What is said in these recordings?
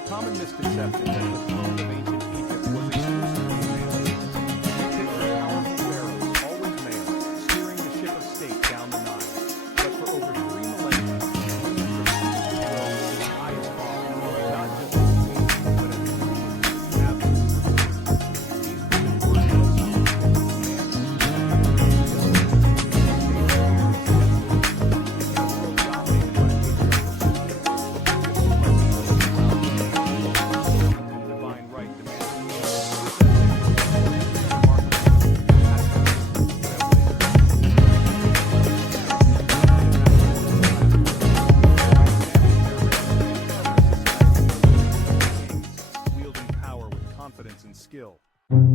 a common misconception that the throne of ancient Egypt was exclusively male. We picture powerful pharaohs, always male, steering the ship of state down the Nile. But for over 3 millennia, women refused to go to the highest honor, not just as queens, but as rulers, navigators. These women were and skill. Meet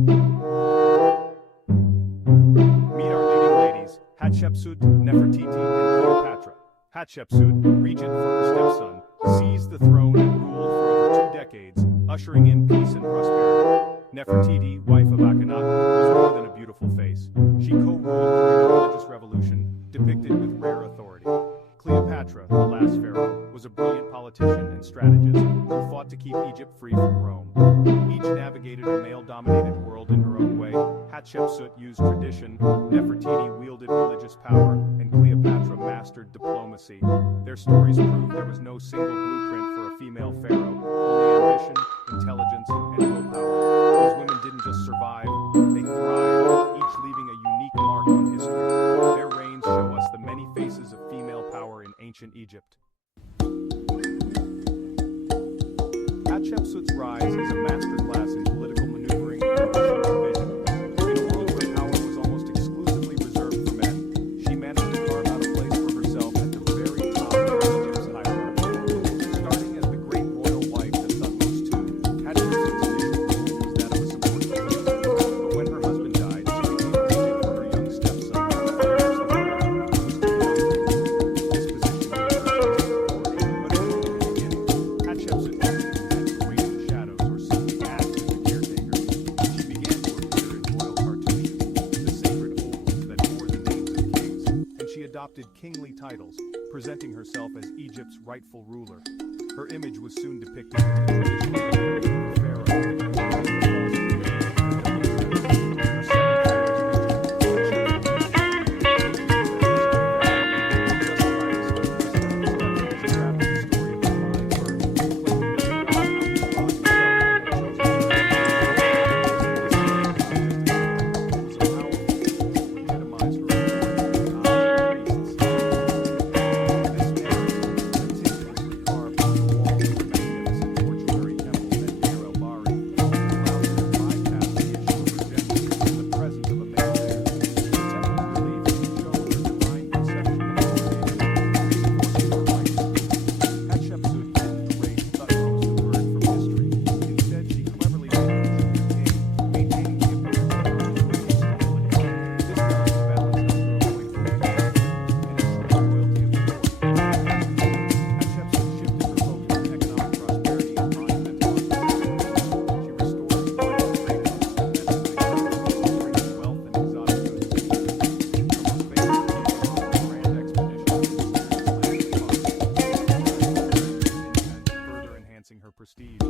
our leading ladies, Hatshepsut, Nefertiti, and Cleopatra. Hatshepsut, regent for her stepson, seized the throne and ruled for over 2 decades, ushering in peace and prosperity. Nefertiti, wife of Akhenaten, was more than a beautiful face. She co-ruled during a religious revolution, depicted with rare authority. Cleopatra, the last pharaoh, was a brilliant politician and strategist who fought to keep Egypt free from Rome. Each navigated a male-dominated world in her own way. Hatshepsut used tradition, Nefertiti wielded religious power, and Cleopatra mastered diplomacy. Their stories prove there was no single blueprint for a female pharaoh, only ambition, intelligence, and willpower. These women didn't just survive, they thrived, each leaving a unique mark on history. Their reigns show us the many faces of female power in ancient Egypt. Hatshepsut's rise is a masterclass in political maneuvering and vision. In a world where power was almost exclusively reserved for men, she managed to carve out a place for herself at the very top of Egypt's hierarchy. Starting as the great royal wife to Thutmose II, Hatshepsut's initial role was that of a supportive queen. But when her husband died, she became regent for her young stepson, perhaps the pharaoh who was to be known. This position gave her authority, but in the beginning, Hatshepsut adopted kingly titles, presenting herself as Egypt's rightful ruler. Her image was soon depicted in the traditional pharaoh. Prestige.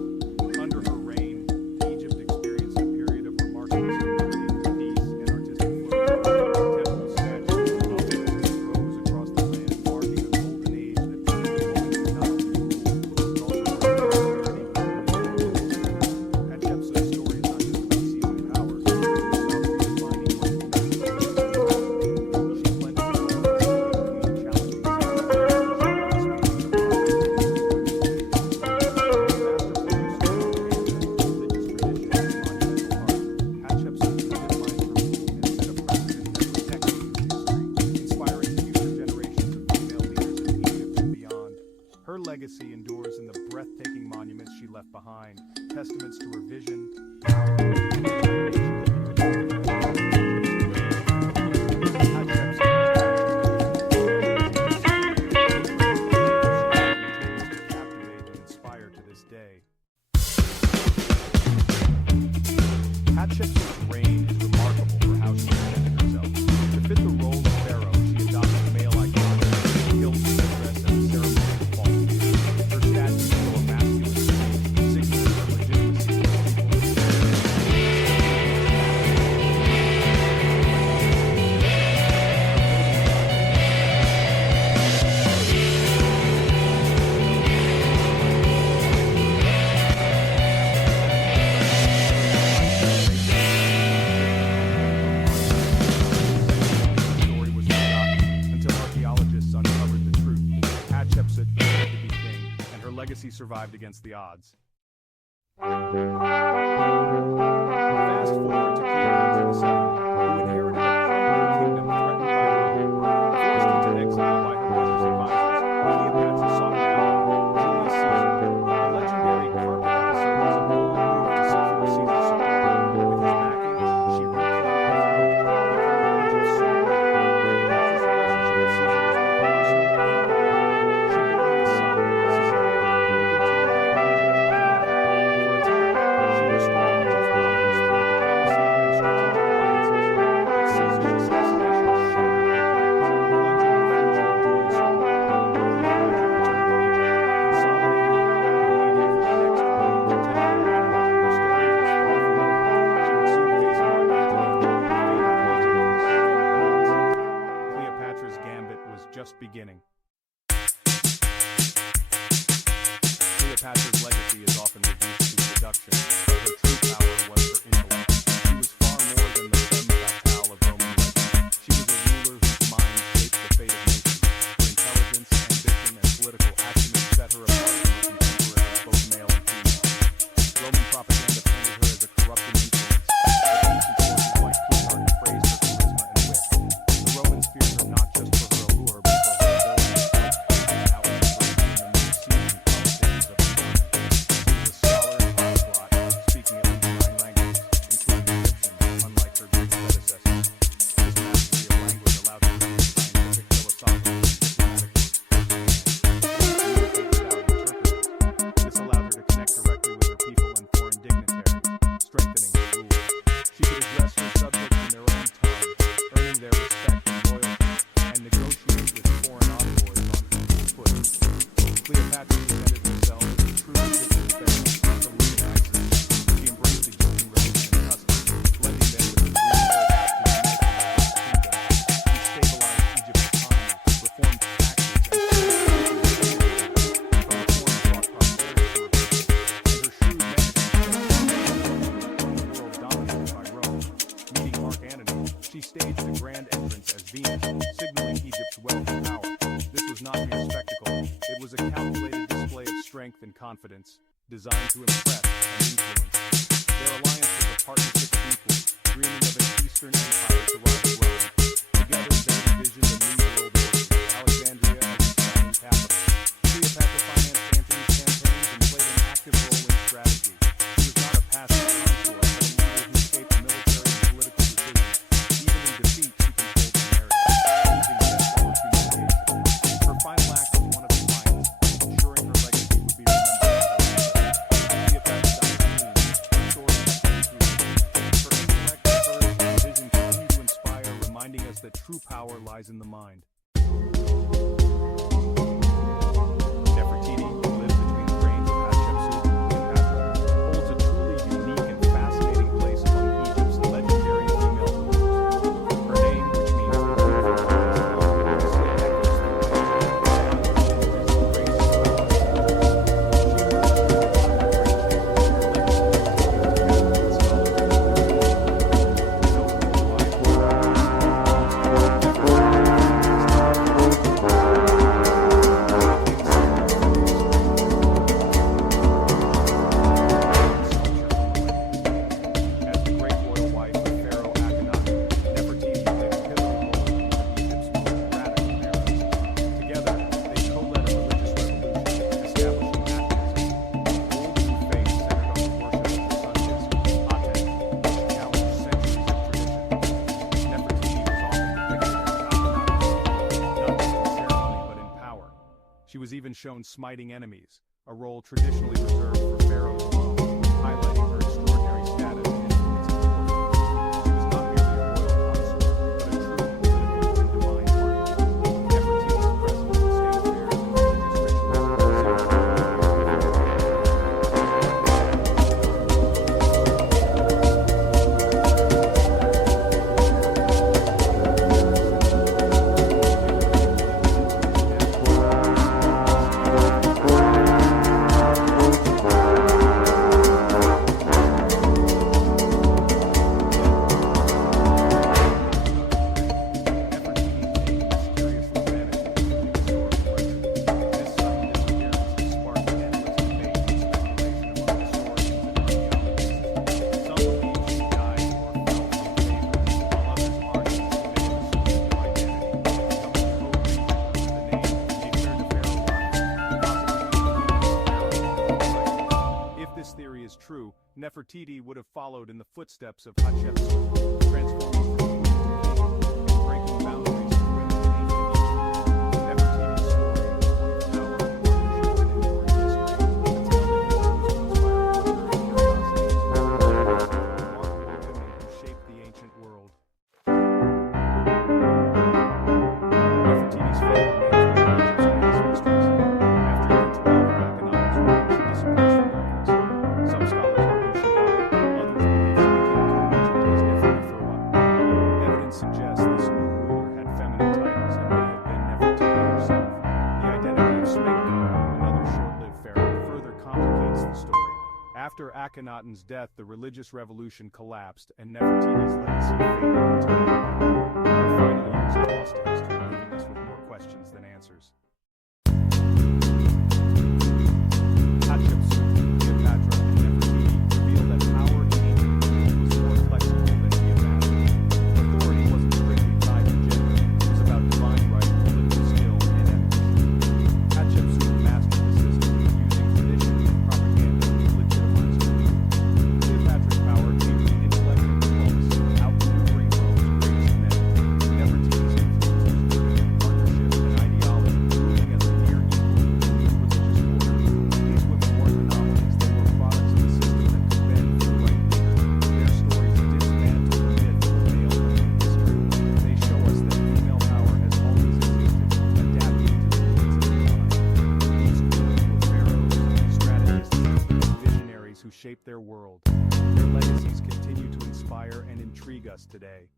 Under her reign, Egypt experienced a period of remarkable stability, peace, and artistic flourishing. Temples, statues, and monuments rose across the land, marking a golden age that women could not only rule, but also brought prosperity and unity. Hatshepsut's story is not just about seizing power, it's about redefining what it means to be a queen. She blended between challenging Her legacy endures in the breathtaking monuments she left behind, testaments to her vision, power, and determination. Captivate and inspire to this day. Hatshepsut's reign is remarkable for how she presented herself. To fit the role of pharaoh, she adopted male iconography, skilled headdress, and a ceremonial quality. Her statues show a masculine legacy survived against the odds. Fast forward to Cleopatra the Seventh, who inherited a crumbling kingdom threatened by Rome. Forced into exile by her brother's advisors, Cleopatra sought an ally, Julius Caesar. The legendary carpet episode was a bold move to secure Caesar's support. With his backing, she reclaimed the throne, becoming Egypt's sole ruler. Cleopatra's relationship with Caesar was robust and painfully. She bore him a son, Caesarion, hoping to unite Egypt and Nile. For a time, she restored Egypt's dominance through diplomacy and strategic alliances. But Caesar's assassination shattered her plans, plunging her future into uncertainty. Cleopatra returned to Egypt, consolidating power and waiting for the next ruling contender. Her story was far from over. She would soon face Mark Antony, the fate of Egypt was still in the balance. Cleopatra's gambit was just beginning. Cleopatra's legacy is often reduced to seduction, but her true power was her intellect. She was far more than the femme fatale of Roman legend. She was a ruler whose mind shaped the fate of nations. Her intelligence, ambition, and political acumen set her apart from her contemporaries, both male and female. Roman propaganda painted her as a corrupting influence, but ancient sources like Plutarch praised her charisma and wit. The Romans feared her not just for her allure, but for her ability to outwit the most seasoned politicians of the time. She was a scholar and polyglot, speaking at least 9 languages, including Egyptian, unlike her Greek predecessors. This mastery of language allowed her to use scientific, philosophical, and diplomatic works firsthand. She communicated without interpreters. This allowed her to connect directly with her people and foreign dignitaries, strengthening her rule. She could address her subjects in their own tongue, earning their respect and loyalty, and negotiate with foreign envoys on equal footing. Cleopatra presented herself as a true Egyptian pharaoh with a living accent. She embraced Egyptian religion and customs, blending them with the Greek heritage to unite the diverse kingdom. She stabilized Egypt's economy, reformed taxes, and from reform brought prosperity to her people. And her shrewd management in a world dominated by Rome. Meeting Mark Antony, she staged a grand entrance as Venus, signaling Egypt's wealth and power. This was not mere spectacle. It was a calculated display of strength and confidence, designed to impress and influence. Their alliance was a partnership of equals, dreaming of an Eastern empire to rival Rome. Together, they envisioned a new world order, with Alexandria as its founding capital. Cleopatra financed Antony's campaigns and played an active role in strategy. She was not a passive consort, but a leader who shaped military and political decisions. Even in defeat, she controlled the narrative, using death over humiliation. Her final act was one of defiance, ensuring her legacy would be remembered forever. Cleopatra died clean, her story kept through. Her intellect, courage, and vision continue to inspire, reminding us that true power lies in the mind. Nefertiti, who lives between the reigns of Hatshepsut and Cleopatra, holds a truly unique and fascinating place among Egypt's legendary female rulers. Her name, which means the beautiful goddess, still echoes through the land. Grace As the great royal wife of Pharaoh Akhenaten, Nefertiti played a pivotal role in one of Egypt's most radical eras. Together, they co-led a religious revolution, establishing Hatshepsut, a bold new faith centered on the worship of the sun disk, Aten, which challenged centuries of tradition. Nefertiti was often depicted as Akhenaten's not just in ceremony but in power. She was even shown smiting enemies, a role traditionally reserved for pharaohs alone, highlighting her extraordinary status and influence at court. She was not merely a royal consort, but a true political and divine partner. Nefertiti's presence in state affairs and religious rituals Nefertiti would have followed in the footsteps of Hatshepsut, transforming from queen to king and breaking boundaries for women in ancient Egypt. Nefertiti's story is one of power, evolution, and enduring history, a tale that continues to inspire wonder and curiosity. Remarkable women who shaped the ancient world. Nefertiti's fate remains one of Egypt's greatest mysteries. After year 12 of Akhenaten's reign, she disappears from records. Some scholars argue she died, others believe she became co-regent as Nefer. Evidence suggests this new ruler had feminine titles and may have been Nefertiti herself. The identity of Smenkhkare, another short-lived pharaoh, further complicates the story. After Akhenaten's death, the religious revolution collapsed, and Nefertiti's legacy faded into obscurity. Her final years are lost to history, leaving us with more questions than answers. Hatshepsut, Cleopatra, and Nefertiti reveal that power in ancient Egypt was more flexible than we imagined. Authority wasn't strictly tied to gender, it was about divine right, political skill, and ambition. Hatshepsut mastered the system, using tradition and propaganda to legitimize her rule. Cleopatra's power came from intellect and diplomacy, outmaneuvering Rome's greatest men. Nefertiti's influence was rooted in partnership and ideology, ruling as a near equal to the new religious order. These women weren't anomalies, they were products of a system that could bend for the right leader. Their stories dismantle the myth of male-dominated history. They show us that female power has always existed, adapting to the needs of the time. These women were pharaohs, strategists, and visionaries who shaped their world. Their legacies continue to inspire and intrigue us today.